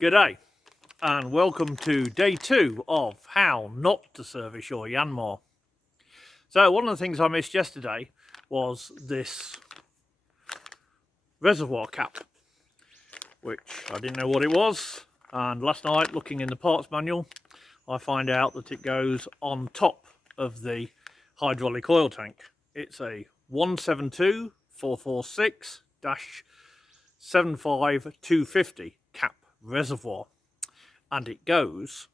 G'day and welcome to day 2 of how not to service your Yanmar. So one of the things I missed yesterday was this reservoir cap, which I didn't know what it was, and last night looking in the parts manual I find out that it goes on top of the hydraulic oil tank. It's a 172-446-75250 cap reservoir, and it goes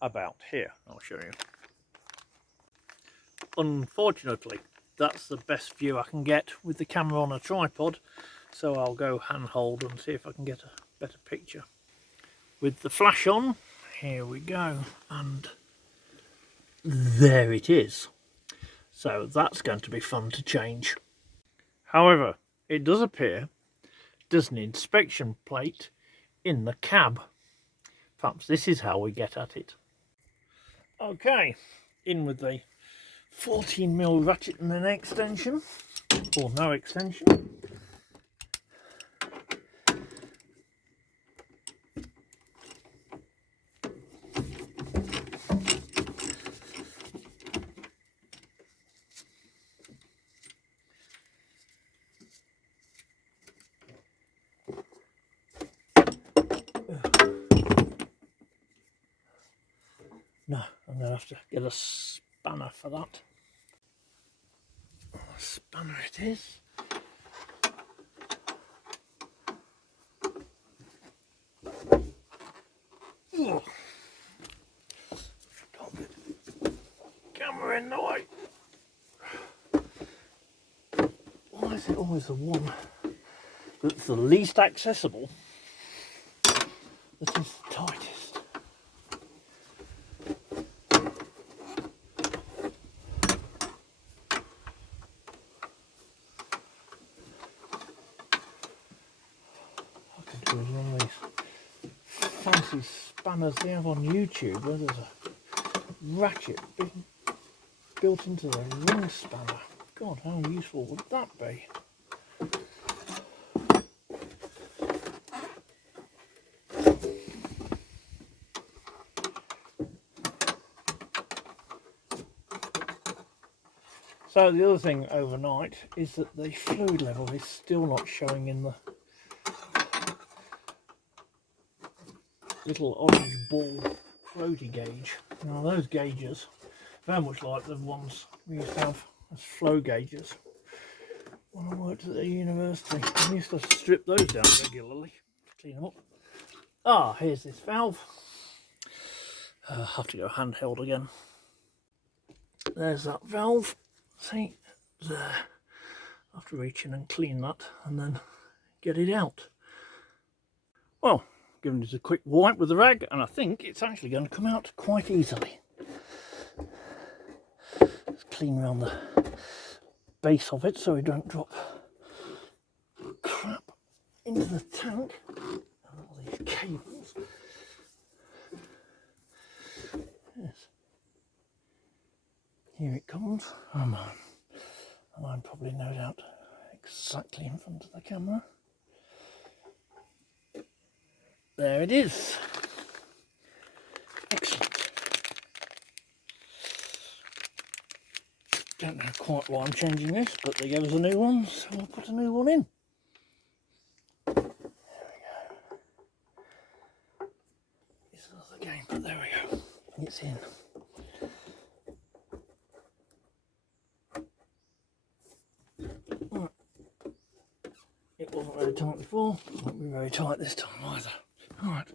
about here. I'll show you. Unfortunately, that's the best view I can get with the camera on a tripod, so I'll go handhold and see if I can get a better picture. With the flash on, here we go, and there it is. So that's going to be fun to change. However, it does appear there's an inspection plate in the cab. Perhaps this is how we get at it. Okay, in with the 14mm ratchet and an extension, or no extension. No, I'm going to have to get a spanner for that. A spanner it is. Ugh. Can't get the camera in the way. Why is it always the one that's the least accessible that is the tightest? One of these fancy spanners they have on YouTube where there's a ratchet built into the ring spanner. God, how useful would that be? So the other thing overnight is that the fluid level is still not showing in the little orange ball floaty gauge. Now those gauges, very much like the ones we used to have as flow gauges when I worked at the university. I used to strip those down regularly to clean them up. Ah, here's this valve. I'll have to go handheld again. There's that valve. See, there. I have to reach in and clean that and then get it out. Well, giving it a quick wipe with the rag, and I think it's actually going to come out quite easily. Let's clean around the base of it so we don't drop crap into the tank. And all these cables. Yes. Here it comes. Oh man. I'm probably no doubt exactly in front of the camera. There it is. Excellent. Don't know quite why I'm changing this, but they gave us a new one, so I'll put a new one in. There we go. This is another game, but there we go. It's in. Right. It wasn't very tight before, it won't be very tight this time either. Alright,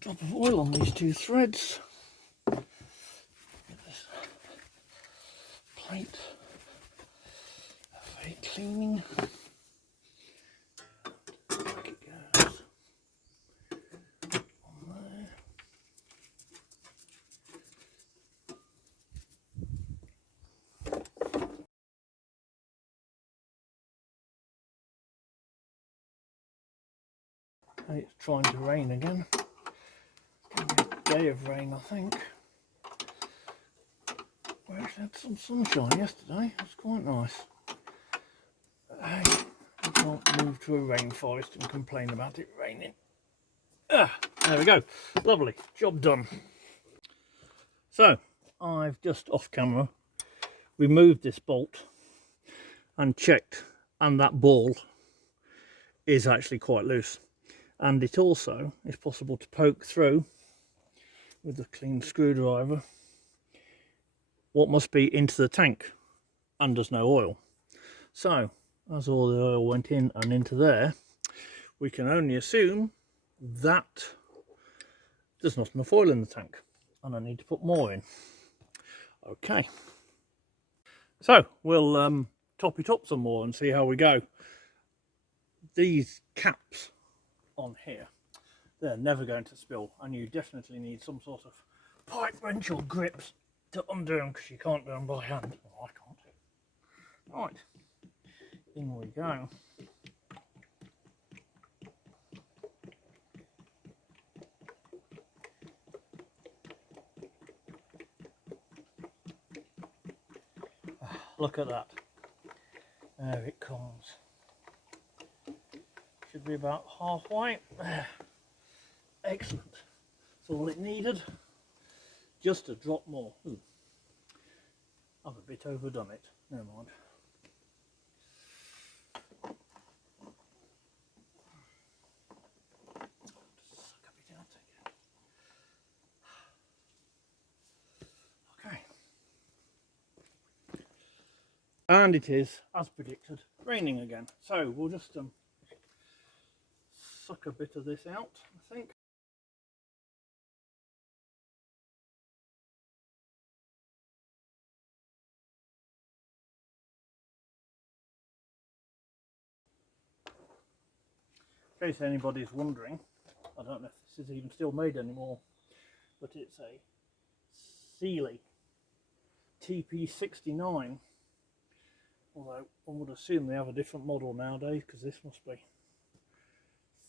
drop of oil on these two threads. Get this plate very cleaning. Back it goes on there. It's trying to rain again. It's going to be a day of rain, I think. We actually had some sunshine yesterday. It was quite nice. Hey, I can't move to a rainforest and complain about it raining. There we go, lovely, job done. So I've just off camera removed this bolt and checked, and that ball is actually quite loose, and it also is possible to poke through with a clean screwdriver what must be into the tank, and there's no oil. So as all the oil went in and into there, we can only assume that there's not enough oil in the tank and I need to put more in. Okay, so we'll top it up some more and see how we go. These caps on here, they're never going to spill, and you definitely need some sort of pipe wrench or grips to undo them, because you can't do them by hand. Oh, I can't. Right, in we go. Look at that. There it comes. Should be about halfway. Excellent. That's all it needed. Just a drop more. Ooh. I've a bit overdone it. Never mind. Suck a bit out again. Okay. And it is, as predicted, raining again. So we'll just suck a bit of this out, I think. In case anybody's wondering, I don't know if this is even still made anymore, but it's a Sealy TP69. Although one would assume they have a different model nowadays, because this must be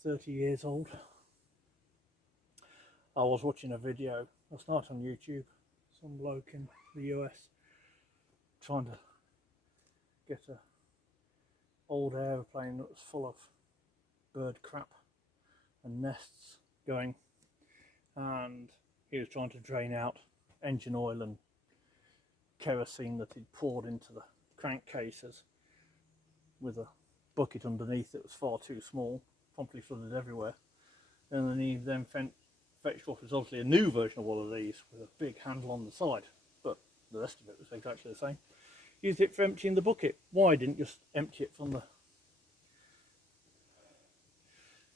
30 years old. I was watching a video last night on YouTube, some bloke in the US trying to get a old aeroplane that was full of bird crap and nests going, and he was trying to drain out engine oil and kerosene that he'd poured into the crankcases with a bucket underneath that was far too small, promptly flooded everywhere. And then he fetched off, it's obviously a new version of one of these with a big handle on the side, but the rest of it was exactly the same. Used it for emptying the bucket. Why didn't just empty it from the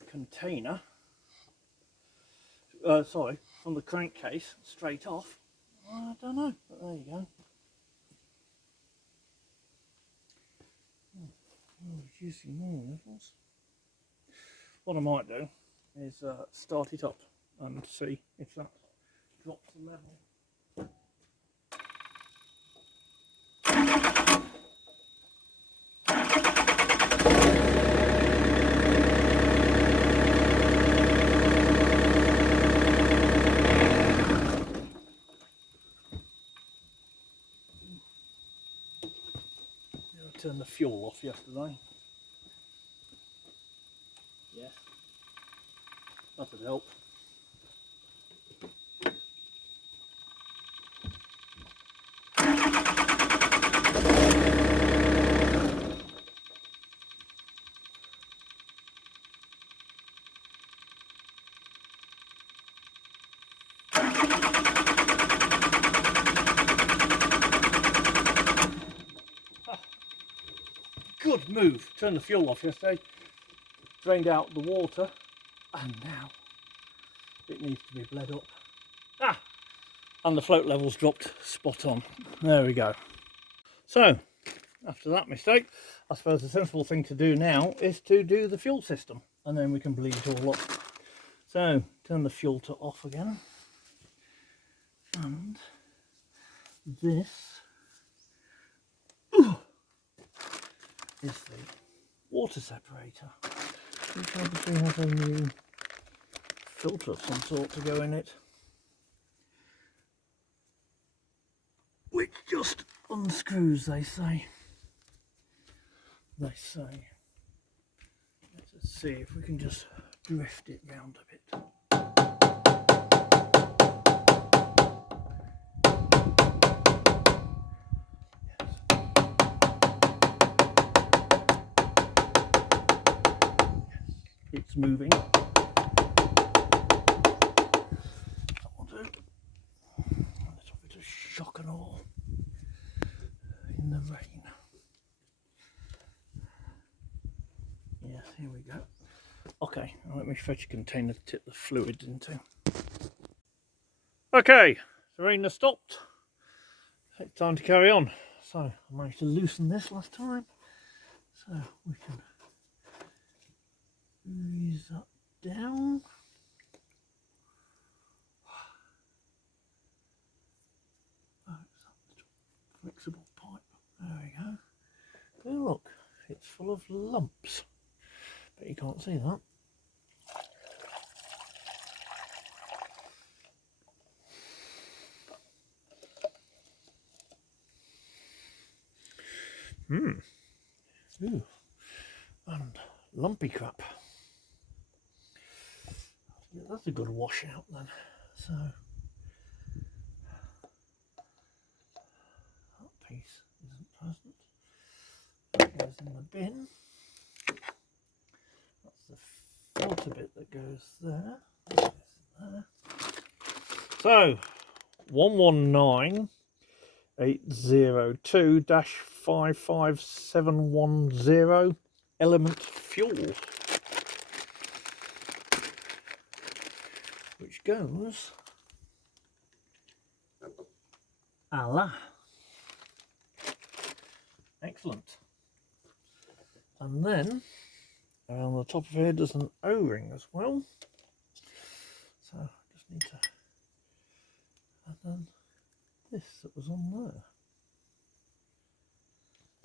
container, sorry, from the crankcase straight off? I don't know, but there you go. Reducing more levels. What I might do is start it up and see if that drops the level. I turned the fuel off yesterday. Yes, that would help. Good move. Turned the fuel off yesterday, drained out the water, and now it needs to be bled up. And the float levels dropped spot on. There we go. So after that mistake, I suppose the sensible thing to do now is to do the fuel system, and then we can bleed it all up. So turn the filter off again, and this is the water separator, which obviously has a new filter of some sort to go in it, which just unscrews, they say. Let's see if we can just drift it round a bit. keeps moving. That will do. A little bit of shock and awe in the rain. Yes, here we go. Okay, let me fetch a container to tip the fluid into. Okay, the rain has stopped. It's time to carry on. So I managed to loosen this last time, so we can ease that down. Oh, it's that little flexible pipe. There we go. Oh look, it's full of lumps, but you can't see that. Ooh, and lumpy crap. Yeah, that's a good washout then. So that piece isn't present. That goes in the bin. That's the filter bit that goes there. That goes there. So 119802-55710 element fuel, which goes a la. Excellent. And then around the top of here there's an O-ring as well. So I just need to, and then this that was on there.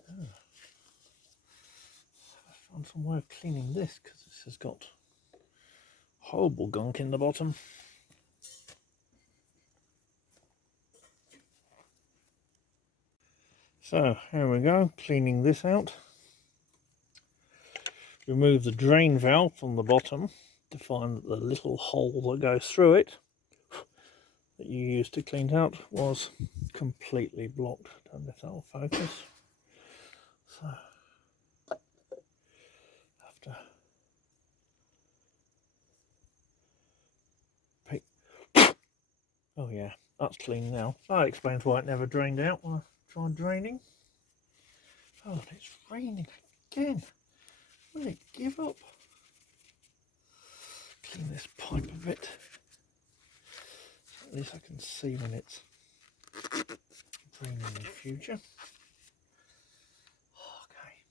Oh. I found some way of cleaning this because this has got horrible gunk in the bottom. So here we go, cleaning this out. Remove the drain valve from the bottom to find that the little hole that goes through it that you used to clean it out was completely blocked. Don't know if that will focus. So have to pick. Oh yeah, that's clean now. That explains why it never drained out when I tried draining. Oh, and it's raining again. Will it give up? Clean this pipe a bit. So at least I can see when it's draining in the future. Okay,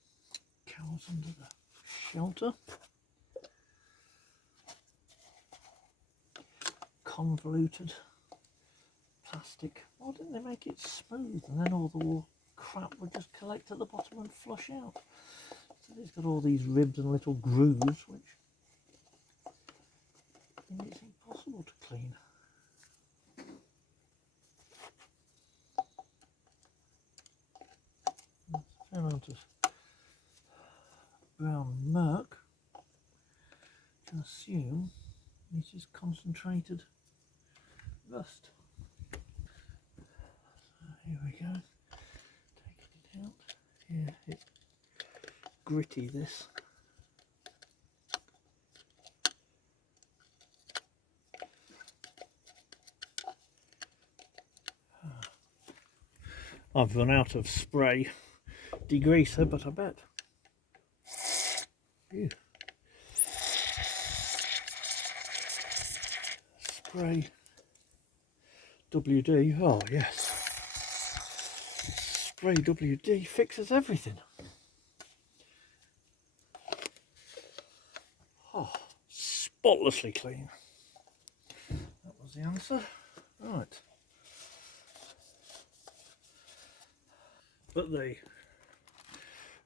cows under the shelter. Convoluted plastic. Why didn't they make it smooth and then all the crap would just collect at the bottom and flush out? So it's got all these ribs and little grooves which it's impossible to clean. There's a fair amount of brown murk. I can assume this is concentrated rust. So here we go. Taking it out. Yeah, it's gritty this. I've run out of spray degreaser, but I bet. Phew. Spray WD, oh yes. Spray WD fixes everything. Oh, spotlessly clean. That was the answer. Right. But the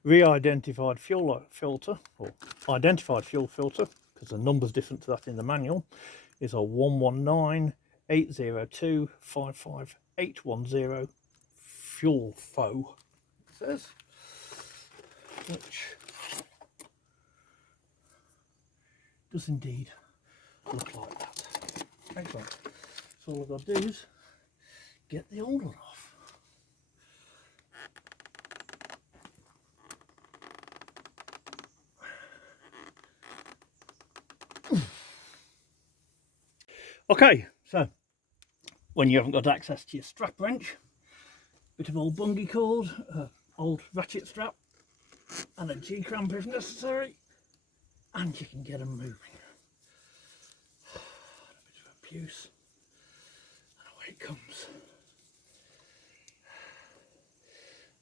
re-identified fuel filter, or identified fuel filter, because the number's different to that in the manual, is a 119802-55810 fuel foe, it says, which does indeed look like that. Excellent. So all I've got to do is get the old one off. Okay, so when you haven't got access to your strap wrench, bit of old bungee cord, old ratchet strap, and a G-clamp if necessary, and you can get them moving. A bit of abuse, and away it comes.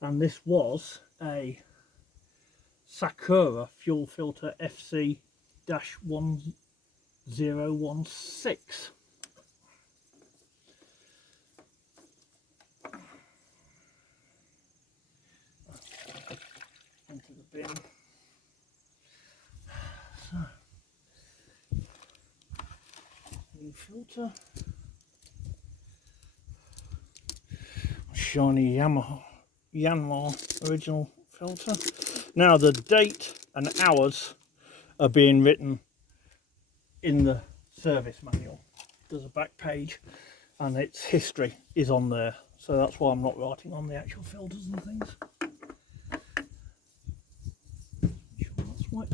And this was a Sakura fuel filter FC-1016. Into the bin. So, new filter. Shiny Yanmar original filter. Now the date and hours are being written in the service manual. There's a back page and its history is on there, so that's why I'm not writing on the actual filters and things. Sure that's wet.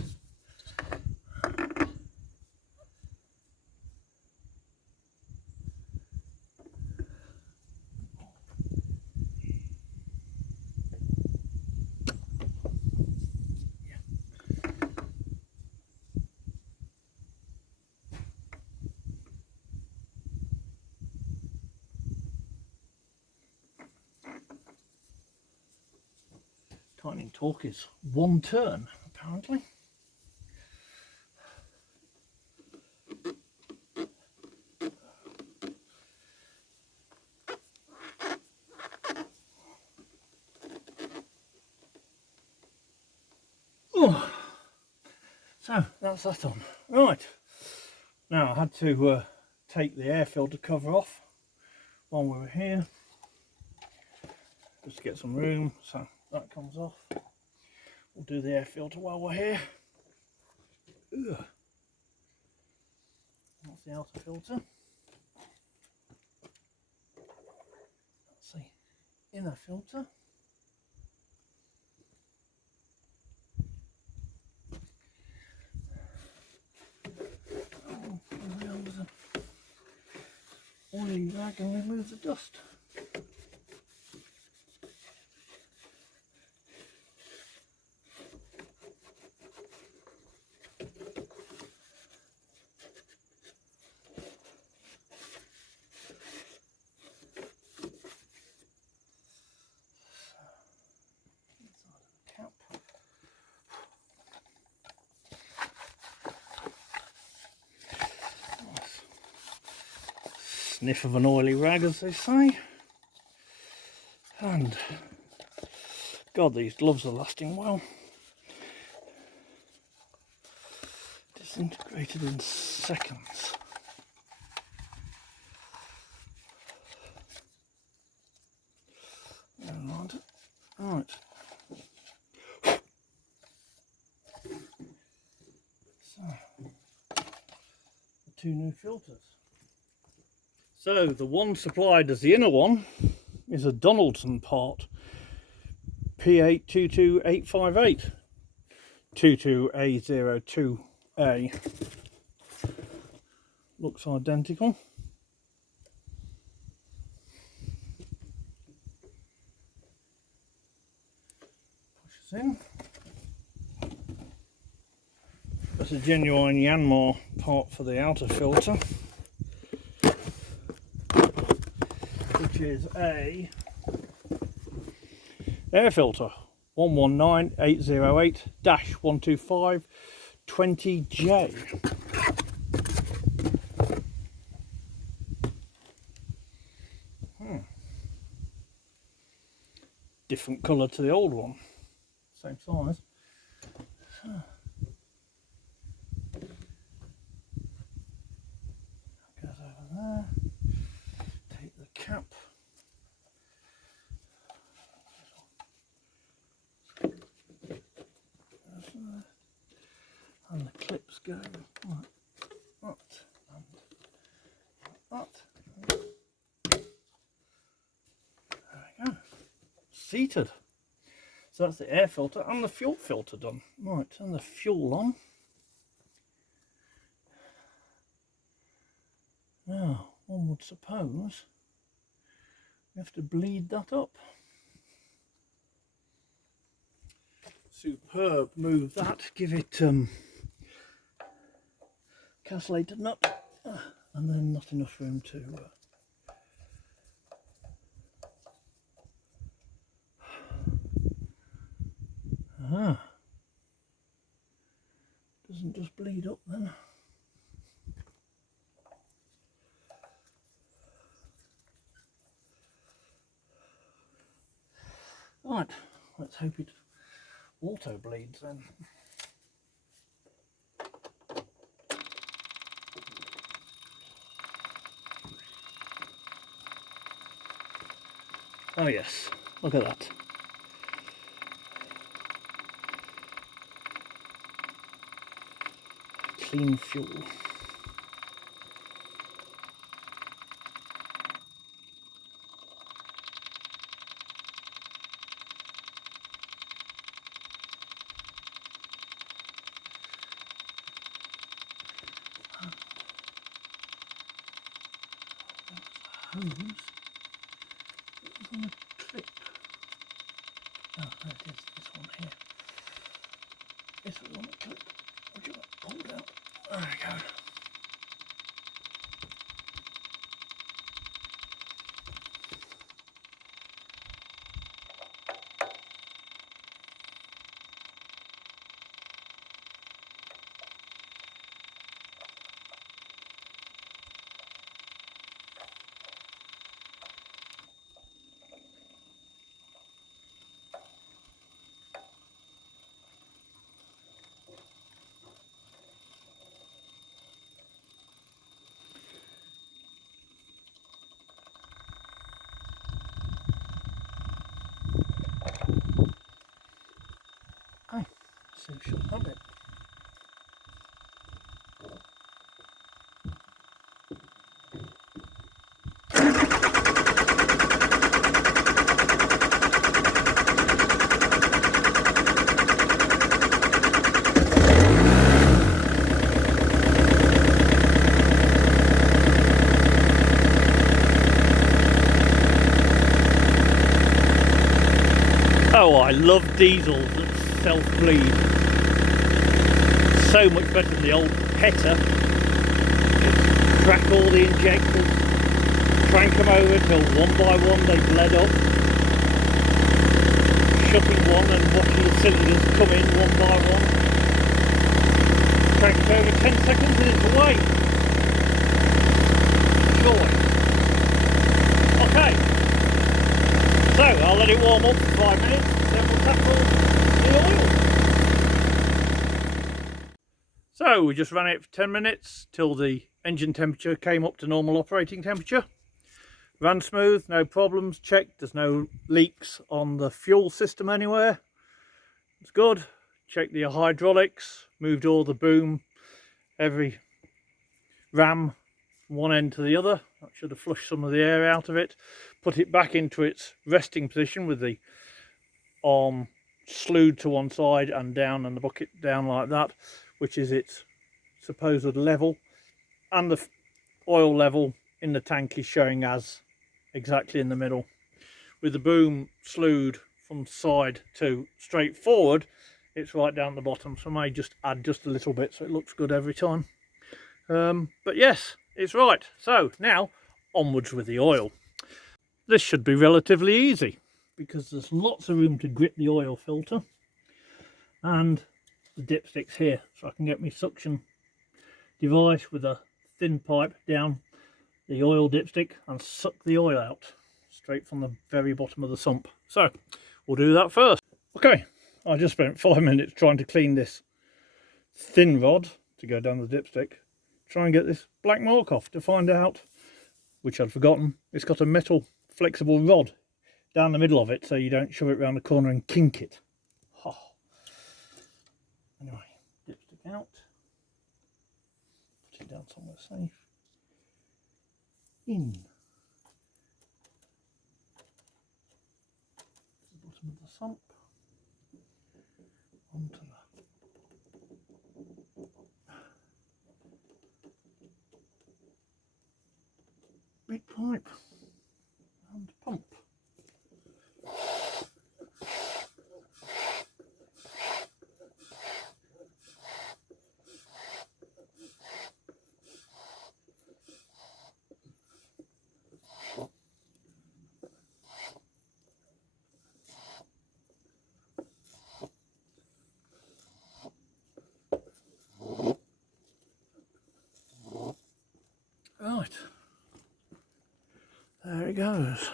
Tightening torque is 1 turn apparently. Oh, so that's that on. Right, now I had to take the air filter cover off while we were here, just to get some room, so that comes off. We'll do the air filter while we're here. Ugh. That's the outer filter. That's the inner filter. Over the oily rag and remove the dust. Sniff of an oily rag, as they say. And God, these gloves are lasting well. Disintegrated in seconds. Right. So, the 2 new filters. So the one supplied as the inner one is a Donaldson part, P822858 22A02A. Looks identical. Pushes in. That's a genuine Yanmar part for the outer filter, which is a air filter 119808-12520J. Different colour to the old one, same size. Goes over there. Take the cap. And the clips go like that and that. There we go. Seated. So that's the air filter and the fuel filter done. Right, turn the fuel on. Now, one would suppose we have to bleed that up. Superb, move that, give it castellated nut, and then not enough room to doesn't just bleed up then. Right, let's hope it auto bleeds then. Oh yes, look at that. Clean fuel. Hose that was on a clip. Oh, there it is, this one here. This was on a clip. Would you hold it out? There we go. Oh, so she'll have it. Oh, I love diesels that self-bleed. So much better than the old Petter. Crack all the injectors, crank them over till one by one they bled up. Shutting one and watching the cylinders come in one by one. Crank it over 10 seconds and it's away. Joy. Okay. So I'll let it warm up for 5 minutes, then we'll tackle the oil. So we just ran it for 10 minutes till the engine temperature came up to normal operating temperature. Ran smooth, no problems, checked, there's no leaks on the fuel system anywhere. It's good. Checked the hydraulics, moved all the boom, every ram from one end to the other. That should have flushed some of the air out of it. Put it back into its resting position with the arm slewed to one side and down and the bucket down like that, which is its supposed level, and the oil level in the tank is showing as exactly in the middle. With the boom slewed from side to straight forward, it's right down the bottom, so I may just add just a little bit so it looks good every time. But yes, it's right. So now onwards with the oil. This should be relatively easy because there's lots of room to grip the oil filter and the dipsticks here, so I can get my suction device with a thin pipe down the oil dipstick and suck the oil out straight from the very bottom of the sump. So we'll do that first. Okay, I just spent 5 minutes trying to clean this thin rod to go down the dipstick, try and get this black mark off, to find out, which I'd forgotten, it's got a metal flexible rod down the middle of it so you don't shove it around the corner and kink it. Oh. Anyway, dipstick out, put it down somewhere safe, in to the bottom of the sump, onto the pipe and pump. Right, there it goes,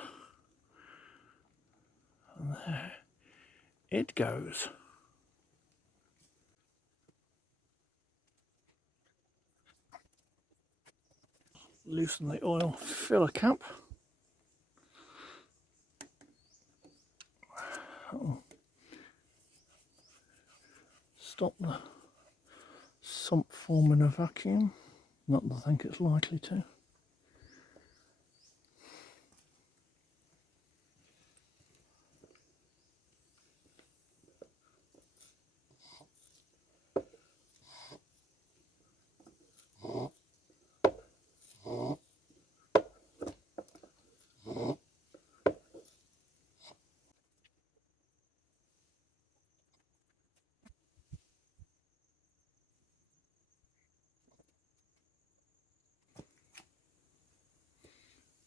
and there it goes. Loosen the oil filler cap. That'll stop the sump forming a vacuum, not that I think it's likely to.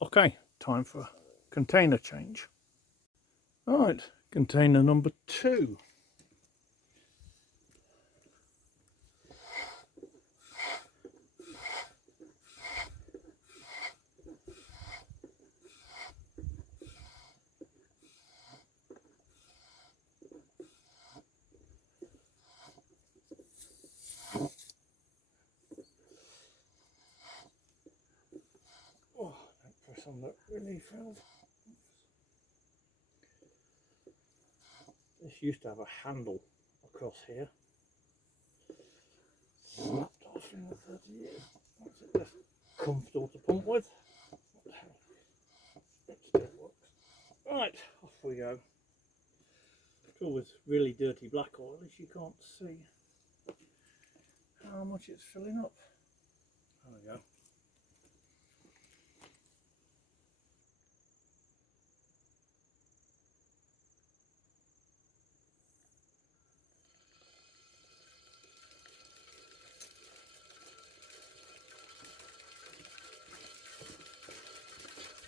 Okay, time for a container change. Right, container number 2. Oh, don't press on that relief valve. This used to have a handle across here. Snapped off in the 30 years. Makes it less comfortable to pump with. What the hell? It still works. Right, off we go. The trouble with really dirty black oil is you can't see how much it's filling up. There we go.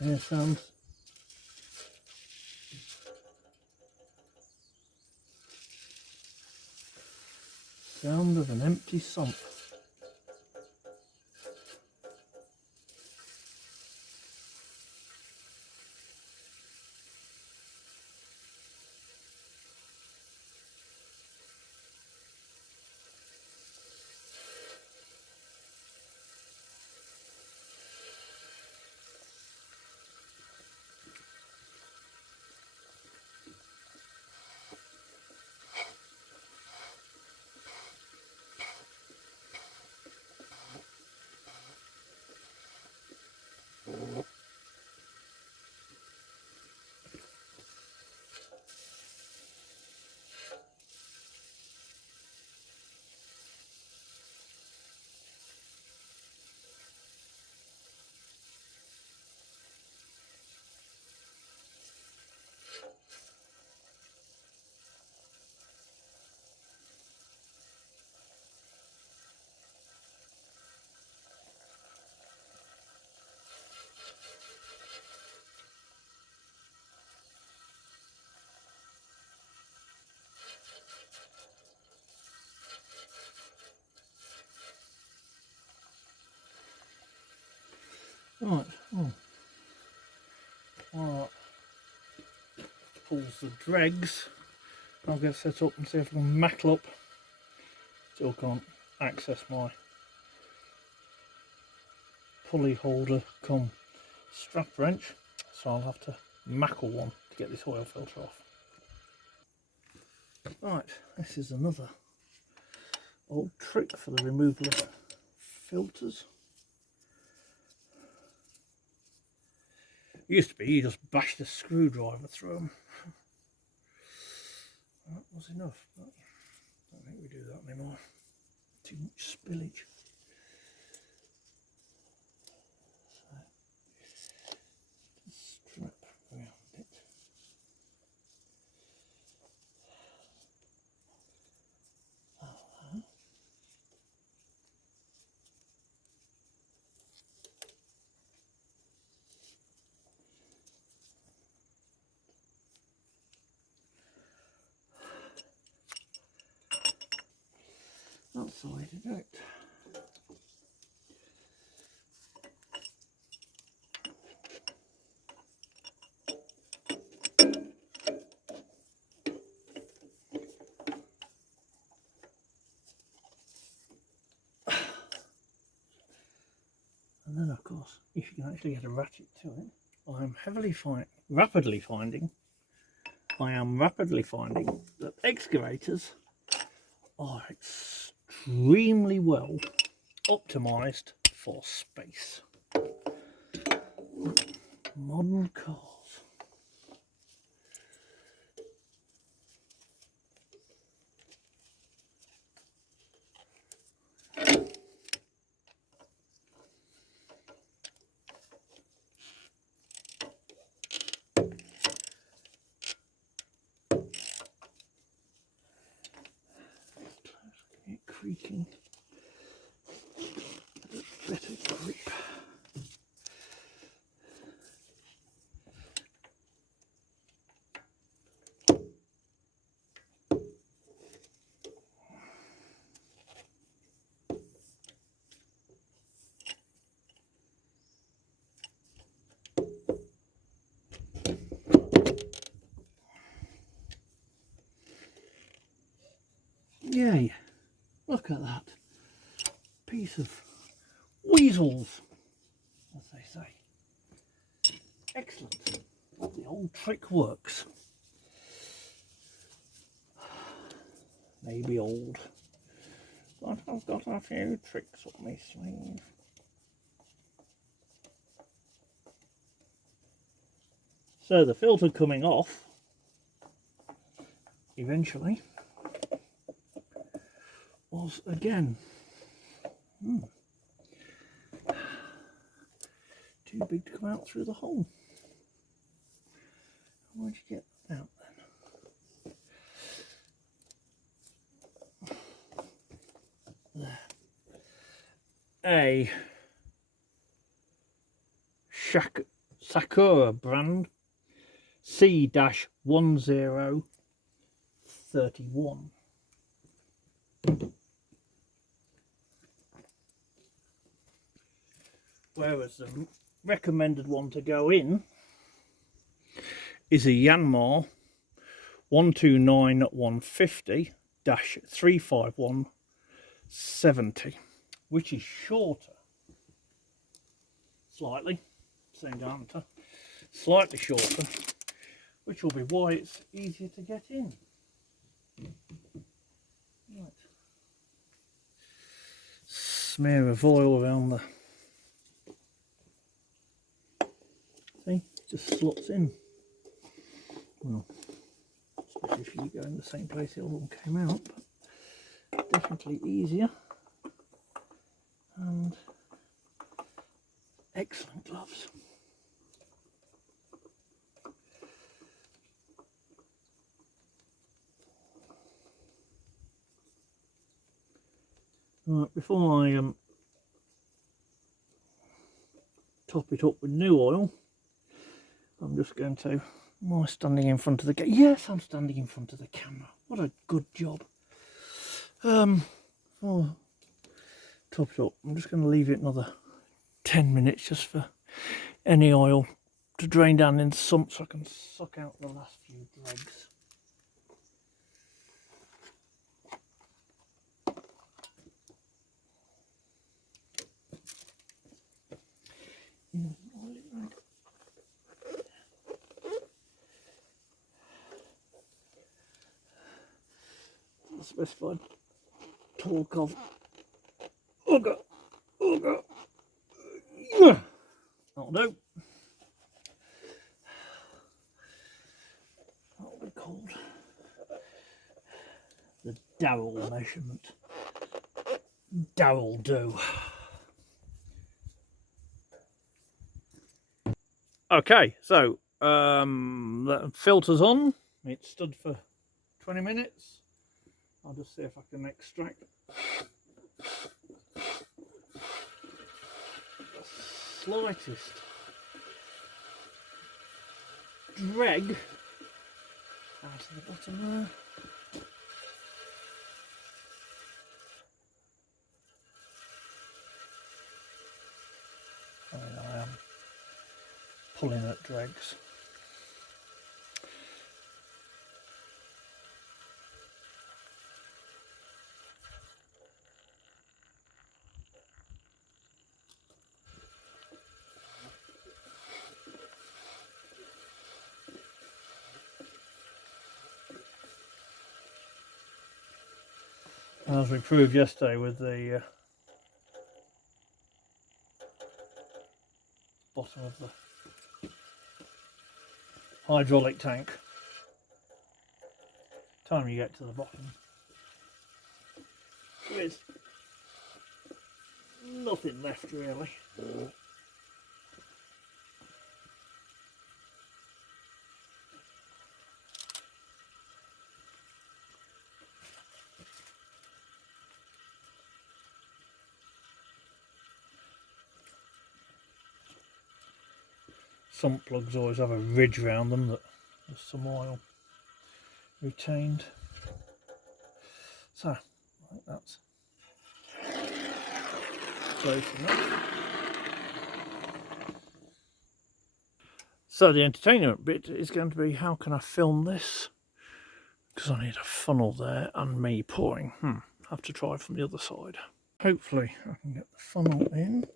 There sounds sound of an empty sump. Right, while that pulls the dregs, I'll get set up and see if I can mackle up. Still can't access my pulley holder come strap wrench, so I'll have to mackle one to get this oil filter off. Right, this is another old trick for the removal of filters. It used to be you just bashed a screwdriver through them. That was enough, but I don't think we do that anymore. Too much spillage. That's the way to do it. And then of course, if you can actually get a ratchet to it, I am rapidly finding that excavators are extremely well optimized for space. Modern cars. Creaking. Better grip. Yay! Look at that piece of weasels, as they say. Excellent. The old trick works. Maybe old, but I've got a few tricks up my sleeve. So the filter coming off eventually was again too big to come out through the hole. Where'd you get that out then? There. A Sakura brand C-1031. Whereas the recommended one to go in is a Yanmar 129150-35170, which is shorter, slightly, same diameter, slightly shorter, which will be why it's easier to get in. Right. Smear of oil around the, see, just slots in. Well, especially if you go in the same place it all came out, but definitely easier. And excellent gloves. Right, before I top it up with new oil, I'm just going to, am I standing in front of the camera? Yes, I'm standing in front of the camera. What a good job. Oh, top it up. I'm just going to leave it another 10 minutes just for any oil to drain down in the sump so I can suck out the last few dregs. Specified torque of that'll do. That'll be called the dowel measurement. Dowel do. Okay, so the filter's on. It stood for 20 minutes. I'll just see if I can extract the slightest dreg out of the bottom there. pulling at dregs. As we proved yesterday with the bottom of the hydraulic tank, time you get to the bottom with nothing left really. Sump plugs always have a ridge around them that there's some oil retained. So I think that's close enough. So the entertainment bit is going to be, how can I film this? Because I need a funnel there and me pouring. Have to try from the other side. Hopefully I can get the funnel in.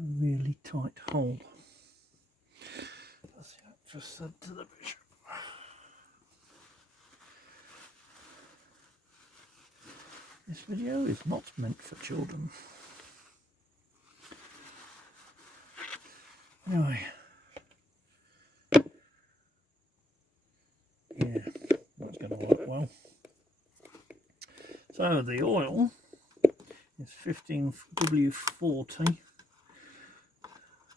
A really tight hole. That's the actress said to the bishop. This video is not meant for children. Anyway. Yeah, that's going to work well. So the oil is 15W40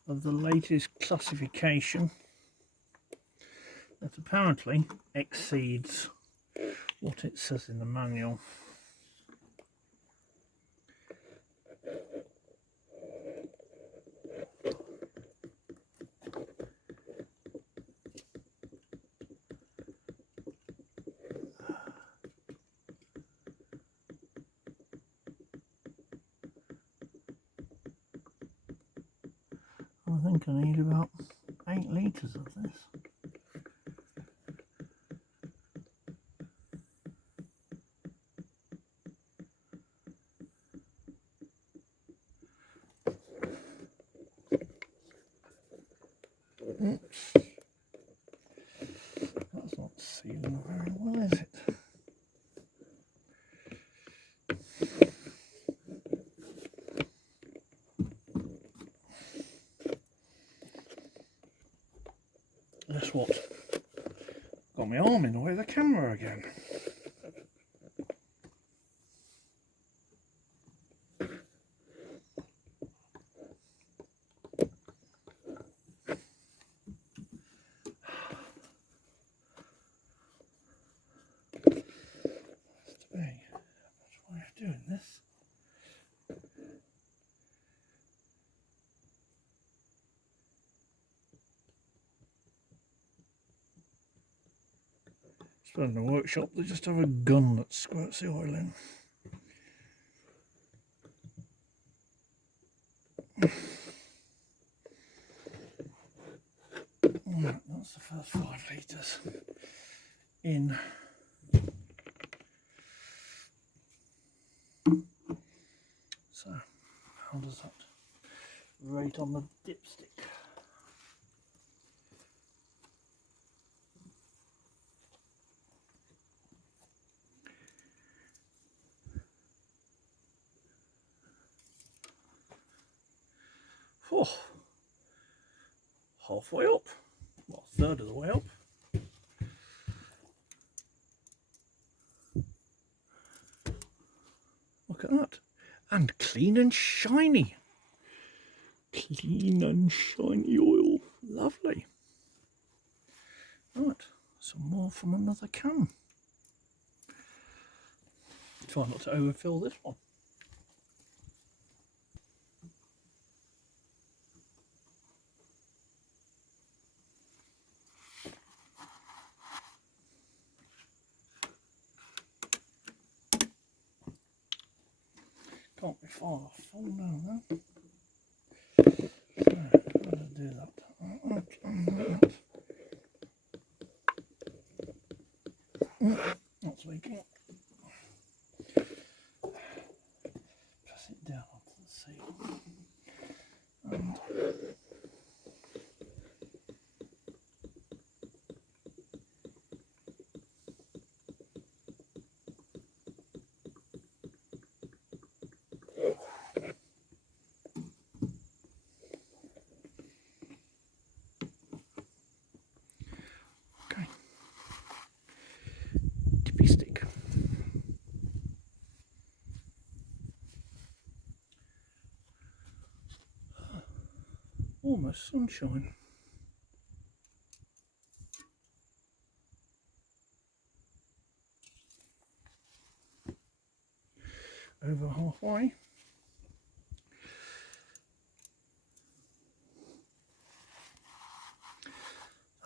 of the latest classification that apparently exceeds what it says in the manual. I think I need about 8 litres of this. Oops. That's not sealing very well, is it? Guess what? Got my arm in the way of the camera again. Doing this. So in the workshop they just have a gun that squirts the oil in. Right, that's the first 5 litres in. So how does that rate on the dipstick? Oh, halfway up, well, a third of the way up. Look at that, and clean and shiny. Clean and shiny oil, lovely. Right, some more from another can. Try not to overfill this one. Can't be far full now, though. do that. That's leaking. Press it down onto the seal. And okay. Tippy stick. Almost sunshine. Over halfway.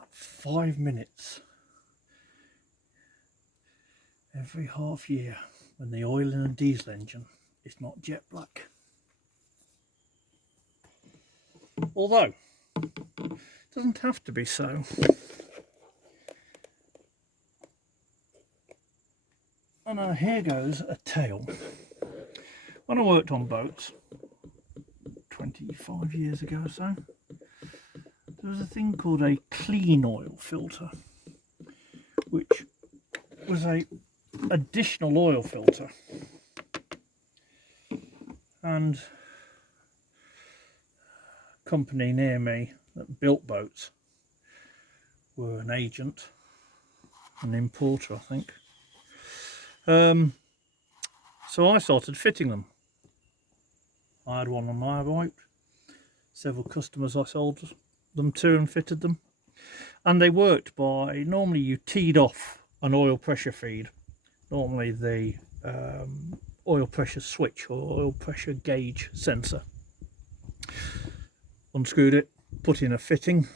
At 5 minutes every half year when the oil in a diesel engine is not jet black. Although it doesn't have to be so. And now here goes a tale. When I worked on boats 25 years ago or so, there was a thing called a KleenOil filter, which was a additional oil filter, and a company near me that built boats were an agent, an importer I think. So I started fitting them. I had one on my boat, several customers I sold them to and fitted them, and they worked by, normally you teed off an oil pressure feed, normally the oil pressure switch or oil pressure gauge sensor, unscrewed it, put in a fitting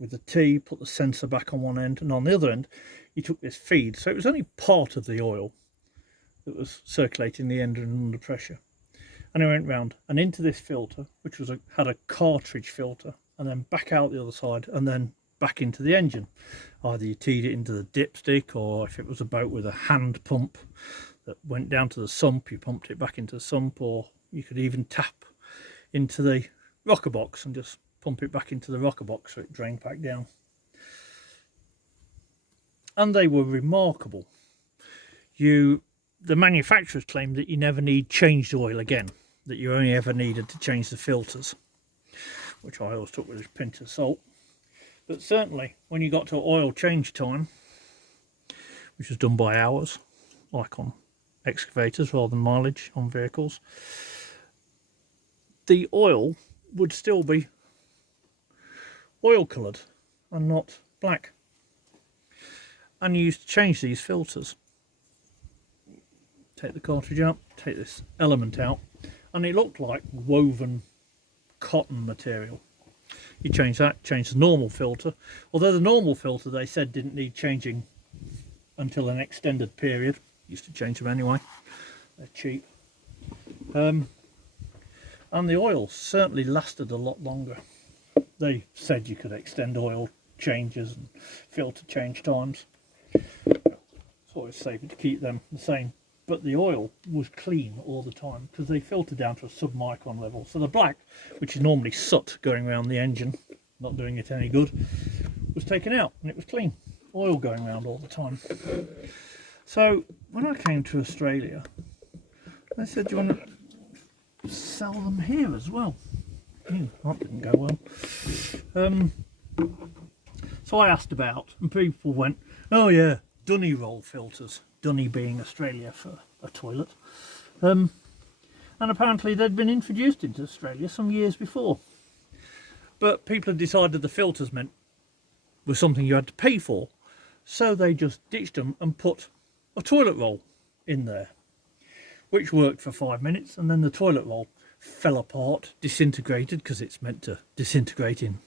with the T, put the sensor back on one end, and on the other end you took this feed, so it was only part of the oil that was circulating the engine under pressure. And it went round and into this filter, which was had a cartridge filter, and then back out the other side, and then back into the engine. Either you teed it into the dipstick, or if it was a boat with a hand pump that went down to the sump, you pumped it back into the sump, or you could even tap into the rocker box and just pump it back into the rocker box so it drained back down. And they were remarkable. The manufacturers claimed that you never need changed oil again, that you only ever needed to change the filters, which I always took with a pinch of salt. But certainly when you got to oil change time, which was done by hours, like on excavators rather than mileage on vehicles, the oil would still be oil coloured and not black. And you used to change these filters. Take the cartridge out, take this element out, and it looked like woven cotton material. You change that, change the normal filter, although the normal filter they said didn't need changing until an extended period. Used to change them anyway, they're cheap. And the oil certainly lasted a lot longer. They said you could extend oil changes and filter change times. It's always safer to keep them the same. But the oil was clean all the time because they filtered down to a sub-micron level. So the black, which is normally soot going around the engine, not doing it any good, was taken out and it was clean. Oil going around all the time. So when I came to Australia, they said, do you want to sell them here as well? That didn't go well. So I asked about, and people went, oh yeah, dunny roll filters. Dunny being Australia for a toilet. And apparently they'd been introduced into Australia some years before. But people had decided the filters were something you had to pay for. So they just ditched them and put a toilet roll in there, which worked for 5 minutes, and then the toilet roll fell apart, disintegrated, because it's meant to disintegrate in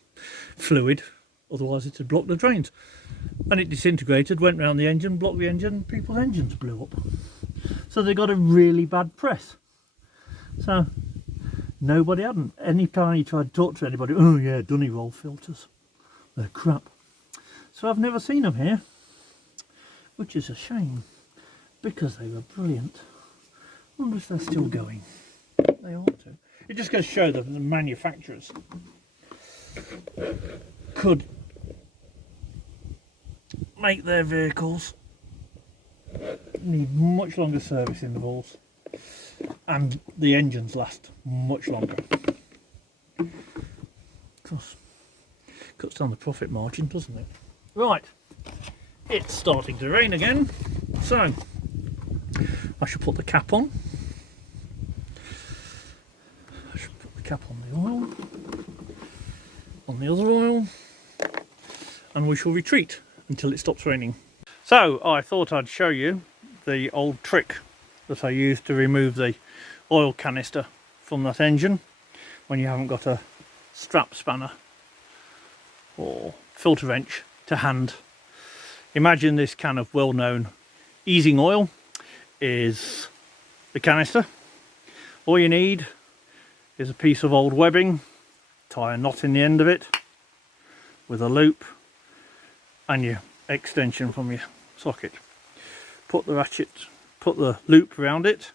fluid, otherwise it would block the drains. And it disintegrated, went round the engine, blocked the engine, people's engines blew up. So they got a really bad press. So Nobody hadn't. Any time you tried to talk to anybody, oh yeah, dunny roll filters, they're crap. So I've never seen them here, which is a shame, because they were brilliant. I wonder if they're still going. They ought to. It just goes to show that the manufacturers could make their vehicles need much longer service intervals, and the engines last much longer. Cuts down the profit margin, doesn't it? Right, it's starting to rain again, so I should put the cap on. I should put the cap on the oil, on the other oil, and we shall retreat until it stops raining. So I thought I'd show you the old trick that I used to remove the oil canister from that engine when you haven't got a strap spanner or filter wrench to hand. Imagine this kind of well-known easing oil is the canister. All you need is a piece of old webbing, tie a knot in the end of it with a loop and your extension from your socket. Put the loop around it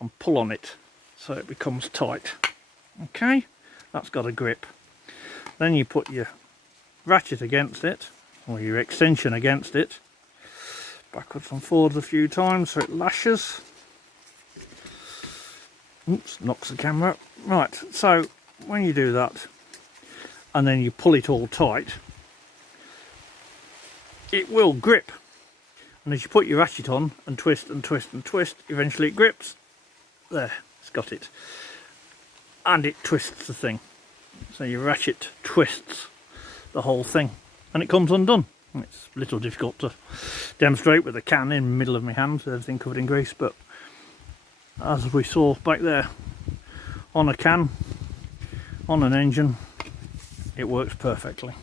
and pull on it so it becomes tight. Okay, that's got a grip. Then you put your ratchet against it, or your extension against it, backwards and forwards a few times so it lashes. Oops, knocks the camera. Right, so when you do that and then you pull it all tight, it will grip. And as you put your ratchet on and twist and twist and twist, eventually it grips. There, it's got it. And it twists the thing. So your ratchet twists the whole thing and it comes undone. It's a little difficult to demonstrate with a can in the middle of my hand with everything covered in grease, but as we saw back there, on a can, on an engine, it works perfectly.